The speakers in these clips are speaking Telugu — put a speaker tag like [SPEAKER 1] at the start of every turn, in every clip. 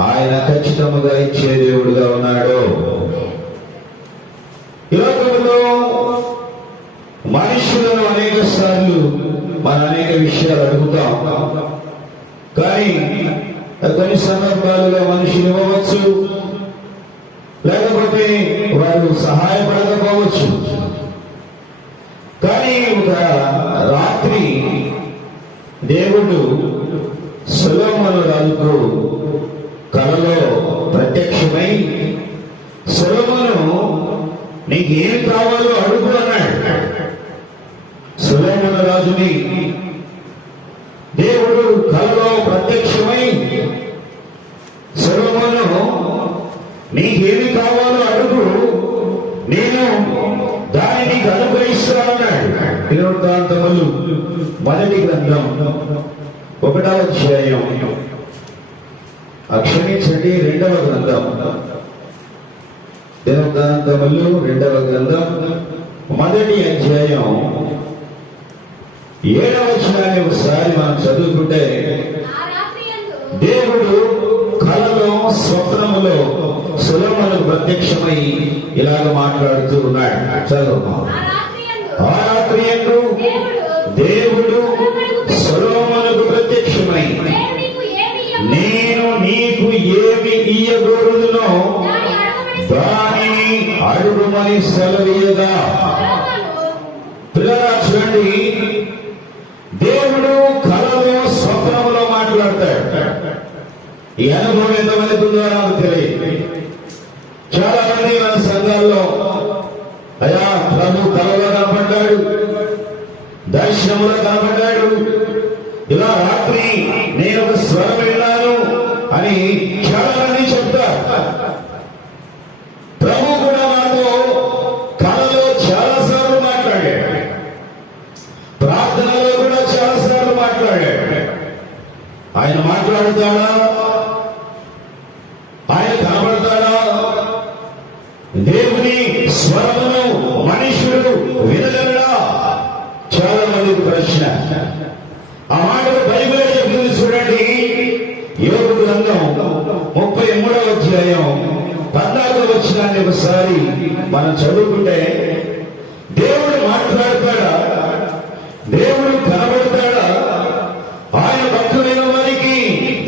[SPEAKER 1] ఆయన ఖచ్చితముగా ఇచ్చే దేవుడుగా ఉన్నాడు. ఈ మనుషులను అనేక సార్లు మన అనేక విషయాలు అడుగుతాం. కానీ కొన్ని సందర్భాలుగా మనుషులు ఇవ్వవచ్చు. లేకపోతే వాళ్ళు సహాయపడకపోవచ్చు. కానీ ఒక రాత్రి దేవుడు సులోమను రాజుకు కళలో ప్రత్యక్షమై సులభను నీకు ఏం కావాలో అడుగు అన్నాడు. సులభన రాజుని దేవుడు కలలో ప్రత్యక్షమై సులభను నీకేమి కావాలో అడుగు నేను దాన్ని నీకు అనుగ్రహిస్తానన్నాడు దినవృత్తాంతములు మొదటి గ్రంథం ఒకటవ అధ్యాయం. అక్షమించండి రెండవ గ్రంథం. దినవృత్తాంతములు రెండవ గ్రంథం. మొదటి అధ్యాయం. ఏడవ వచనాన్ని ఒకసారి మనం చదువుకుంటే దేవుడు కలలో స్వప్నములో సులభములకు ప్రత్యక్షమై ఇలాగ మాట్లాడుతూ ఉన్నాడు. చదువు
[SPEAKER 2] ఆ రాత్రి
[SPEAKER 1] దేవుడు
[SPEAKER 2] నీకు ఏమి
[SPEAKER 1] ఇయ్యగోరుదునో దానిని అడుగుమని సెలవీయగా పిల్లరా చూడండి. దేవుడు కలలో స్వప్నములో మాట్లాడతాడు. ఈ అనుభవం ఎంతమందికి ఉందో నాకు తెలియదు. చాలా మంది మన సంఘాల్లో అయా ప్రభు కలలో కనపడ్డాడు. దర్శనములో కనపడ్డాడు. ఇలా రాత్రి నేను ఒక స్వరం విన్నాను. అని చాలా చెప్తారు. ప్రభు కూడా నాతో కళలో చాలా సార్లు మాట్లాడాడు. ప్రార్థనలో కూడా చాలా సార్లు మాట్లాడాడు. ఆయన మాట్లాడుతాడా? గ్రంథం ముప్పై మూడవ అధ్యాయం పద్నాలుగవ వచ్చినాన్ని ఒకసారి మనం చదువుకుంటే దేవుడు మాట్లాడతాడా? దేవుడు కనబడతాడా? ఆయన భక్తులైన వారికి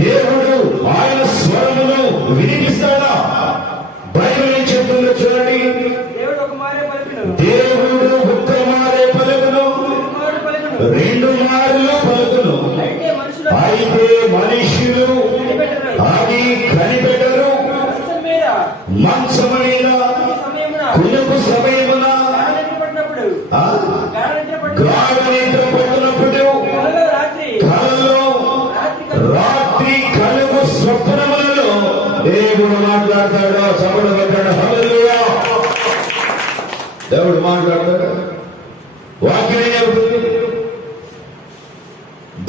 [SPEAKER 1] దేవుడు ఆయన స్వరమును వినిపిస్తాడా? బైబిల్ ఏం చెప్తుందో చూడండి.
[SPEAKER 3] దేవుడు
[SPEAKER 1] దేవుడు మాట్లాడతాడో సభలు పెట్టాడు. దేవుడు మాట్లాడతాడు. వాక్యం ఏమవుతుంది?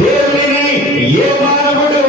[SPEAKER 1] దేవుడిని ఏ మానవుడు